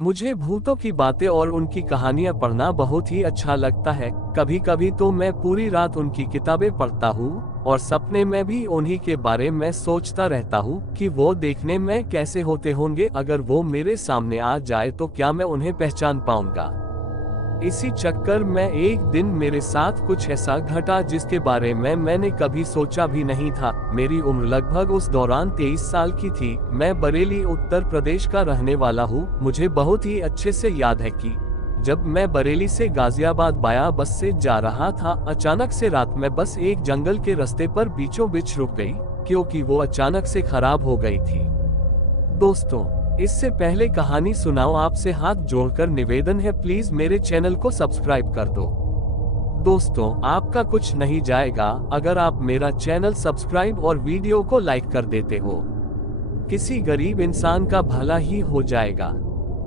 मुझे भूतों की बातें और उनकी कहानियां पढ़ना बहुत ही अच्छा लगता है। कभी कभी तो मैं पूरी रात उनकी किताबें पढ़ता हूँ और सपने में भी उन्हीं के बारे में सोचता रहता हूँ कि वो देखने में कैसे होते होंगे। अगर वो मेरे सामने आ जाए तो क्या मैं उन्हें पहचान पाऊंगा। इसी चक्कर में एक दिन मेरे साथ कुछ ऐसा घटा जिसके बारे में मैंने कभी सोचा भी नहीं था। मेरी उम्र लगभग उस दौरान 23 साल की थी। मैं बरेली उत्तर प्रदेश का रहने वाला हूँ। मुझे बहुत ही अच्छे से याद है कि जब मैं बरेली से गाजियाबाद बाया बस से जा रहा था, अचानक से रात में बस एक जंगल के रास्ते पर बीचों बीच रुक गई, क्योंकि वो अचानक से खराब हो गई थी। दोस्तों, इससे पहले कहानी सुनाओ, आपसे हाथ जोड़कर निवेदन है, प्लीज मेरे चैनल को सब्सक्राइब कर दो। दोस्तों, आपका कुछ नहीं जाएगा अगर आप मेरा चैनल सब्सक्राइब और वीडियो को लाइक कर देते हो। किसी गरीब इंसान का भला ही हो जाएगा।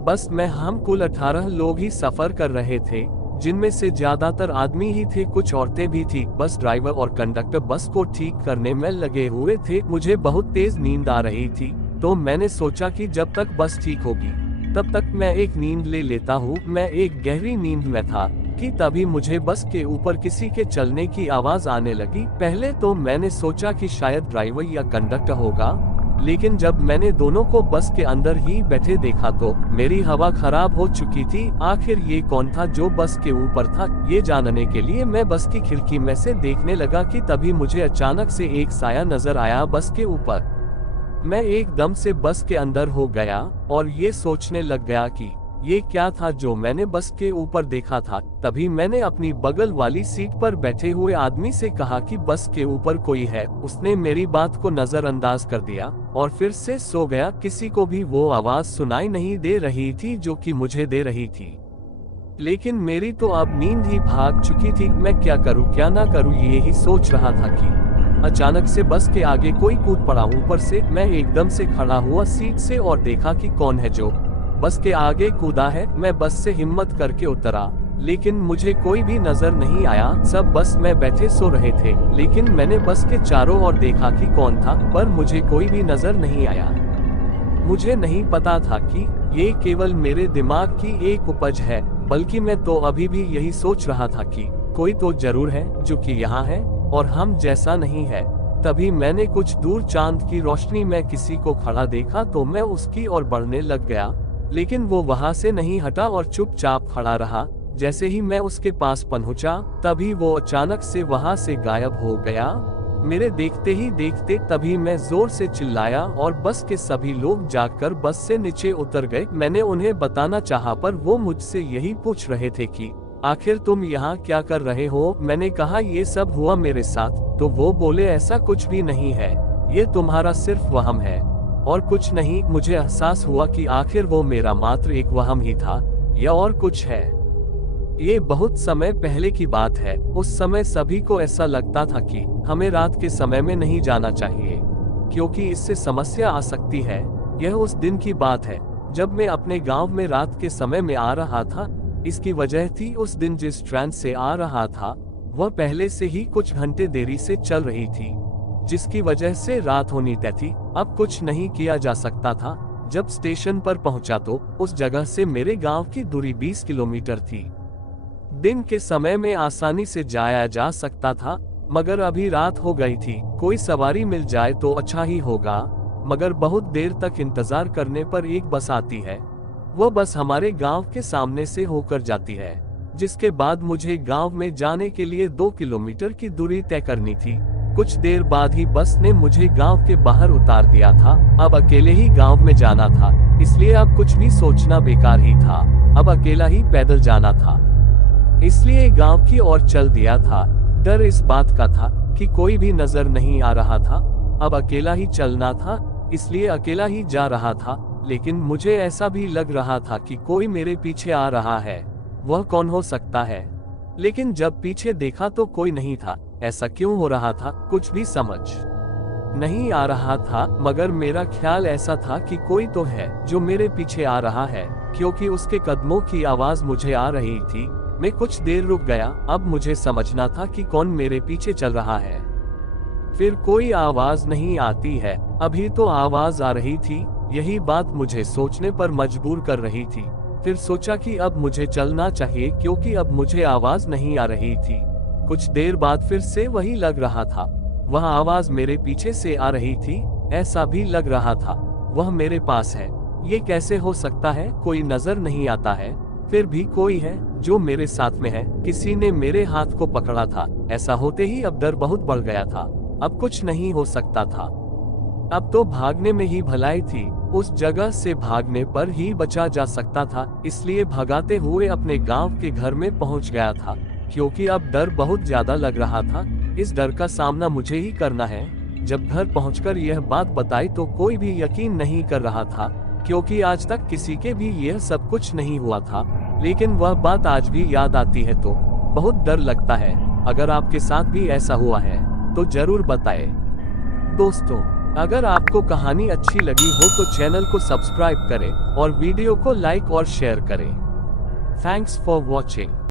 बस में हम कुल 18 लोग ही सफर कर रहे थे, जिनमें से ज्यादातर आदमी ही थे, कुछ औरतें भी थी। बस ड्राइवर और कंडक्टर बस को ठीक करने में लगे हुए थे। मुझे बहुत तेज नींद आ रही थी, तो मैंने सोचा कि जब तक बस ठीक होगी तब तक मैं एक नींद ले लेता हूँ। मैं एक गहरी नींद में था कि तभी मुझे बस के ऊपर किसी के चलने की आवाज आने लगी। पहले तो मैंने सोचा कि शायद ड्राइवर या कंडक्टर होगा, लेकिन जब मैंने दोनों को बस के अंदर ही बैठे देखा तो मेरी हवा खराब हो चुकी थी। आखिर ये कौन था जो बस के ऊपर था, ये जानने के लिए मैं बस की खिड़की में से देखने लगा कि तभी मुझे अचानक से एक साया नजर आया बस के ऊपर। मैं एकदम से बस के अंदर हो गया और ये सोचने लग गया कि ये क्या था जो मैंने बस के ऊपर देखा था। तभी मैंने अपनी बगल वाली सीट पर बैठे हुए आदमी से कहा कि बस के ऊपर कोई है। उसने मेरी बात को नजरअंदाज कर दिया और फिर से सो गया। किसी को भी वो आवाज सुनाई नहीं दे रही थी जो कि मुझे दे रही थी, लेकिन मेरी तो अब नींद ही भाग चुकी थी। मैं क्या करूं क्या ना करूं यही सोच रहा था कि अचानक से बस के आगे कोई कूद पड़ा। ऊपर से मैं एकदम से खड़ा हुआ सीट से और देखा कि कौन है जो बस के आगे कूदा है। मैं बस से हिम्मत करके उतरा, लेकिन मुझे कोई भी नजर नहीं आया। सब बस में बैठे सो रहे थे, लेकिन मैंने बस के चारों ओर देखा कि कौन था, पर मुझे कोई भी नजर नहीं आया। मुझे नहीं पता था कि ये केवल मेरे दिमाग की एक उपज है, बल्कि मैं तो अभी भी यही सोच रहा था कि कोई तो जरूर है जो कि यहाँ है और हम जैसा नहीं है। तभी मैंने कुछ दूर चांद की रोशनी में किसी को खड़ा देखा, तो मैं उसकी ओर बढ़ने लग गया, लेकिन वो वहां से नहीं हटा और चुपचाप खड़ा रहा। जैसे ही मैं उसके पास पहुंचा, तभी वो अचानक से वहां से गायब हो गया। मेरे देखते ही देखते तभी मैं जोर से चिल्लाया और बस के सभी लोग जाकर बस से नीचे उतर गए। मैंने उन्हें बताना चाहा, पर वो मुझसे यही पूछ रहे थे कि आखिर तुम यहाँ क्या कर रहे हो। मैंने कहा ये सब हुआ मेरे साथ, तो वो बोले ऐसा कुछ भी नहीं है, ये तुम्हारा सिर्फ वहम है और कुछ नहीं। मुझे एहसास हुआ कि आखिर वो मेरा मात्र एक वहम ही था या और कुछ है। ये बहुत समय पहले की बात है। उस समय सभी को ऐसा लगता था कि हमें रात के समय में नहीं जाना चाहिए, क्योंकि इससे समस्या आ सकती है। यह उस दिन की बात है जब मैं अपने गांव में रात के समय में आ रहा था। इसकी वजह थी उस दिन जिस ट्रेन से आ रहा था वह पहले से ही कुछ घंटे देरी से चल रही थी, जिसकी वजह से रात होनी तय थी। अब कुछ नहीं किया जा सकता था। जब स्टेशन पर पहुंचा तो उस जगह से मेरे गांव की दूरी 20 किलोमीटर थी। दिन के समय में आसानी से जाया जा सकता था, मगर अभी रात हो गई थी। कोई सवारी मिल जाए तो अच्छा ही होगा, मगर बहुत देर तक इंतजार करने पर एक बस आती है। वह बस हमारे गांव के सामने से होकर जाती है, जिसके बाद मुझे गांव में जाने के लिए 2 किलोमीटर की दूरी तय करनी थी। कुछ देर बाद ही बस ने मुझे गांव के बाहर उतार दिया था। अब अकेले ही गांव में जाना था, इसलिए अब कुछ भी सोचना बेकार ही था। अब अकेला ही पैदल जाना था, इसलिए गांव की ओर चल दिया था। डर इस बात का था कि कोई भी नजर नहीं आ रहा था। अब अकेला ही चलना था, इसलिए अकेला ही जा रहा था। लेकिन मुझे ऐसा भी लग रहा था कि कोई मेरे पीछे आ रहा है। वह कौन हो सकता है? लेकिन जब पीछे देखा तो कोई नहीं था। ऐसा क्यों हो रहा था, कुछ भी समझ नहीं आ रहा था, मगर मेरा ख्याल ऐसा था कि कोई तो है जो मेरे पीछे आ रहा है, क्योंकि उसके कदमों की आवाज मुझे आ रही थी। मैं कुछ देर रुक गया। अब मुझे समझना था कि कौन मेरे पीछे चल रहा है। फिर कोई आवाज नहीं आती है, अभी तो आवाज आ रही थी। यही बात मुझे सोचने पर मजबूर कर रही थी। फिर सोचा कि अब मुझे चलना चाहिए क्योंकि अब मुझे आवाज नहीं आ रही थी। कुछ देर बाद फिर से वही लग रहा था। वह आवाज मेरे पीछे से आ रही थी, ऐसा भी लग रहा था वह मेरे पास है। ये कैसे हो सकता है, कोई नजर नहीं आता है, फिर भी कोई है जो मेरे साथ में है। किसी ने मेरे हाथ को पकड़ा था। ऐसा होते ही अब डर बहुत बढ़ गया था। अब कुछ नहीं हो सकता था। अब तो भागने में ही भलाई थी। उस जगह से भागने पर ही बचा जा सकता था, इसलिए भगाते हुए अपने गांव के घर में पहुंच गया था। क्योंकि अब डर बहुत ज्यादा लग रहा था। इस डर का सामना मुझे ही करना है। जब घर पहुंचकर यह बात बताई तो कोई भी यकीन नहीं कर रहा था, क्योंकि आज तक किसी के भी यह सब कुछ नहीं हुआ था। लेकिन वह बात आज भी याद आती है तो बहुत डर लगता है। अगर आपके साथ भी ऐसा हुआ है तो जरूर बताएं। दोस्तों, अगर आपको कहानी अच्छी लगी हो तो चैनल को सब्सक्राइब करें और वीडियो को लाइक और शेयर करें। Thanks for watching.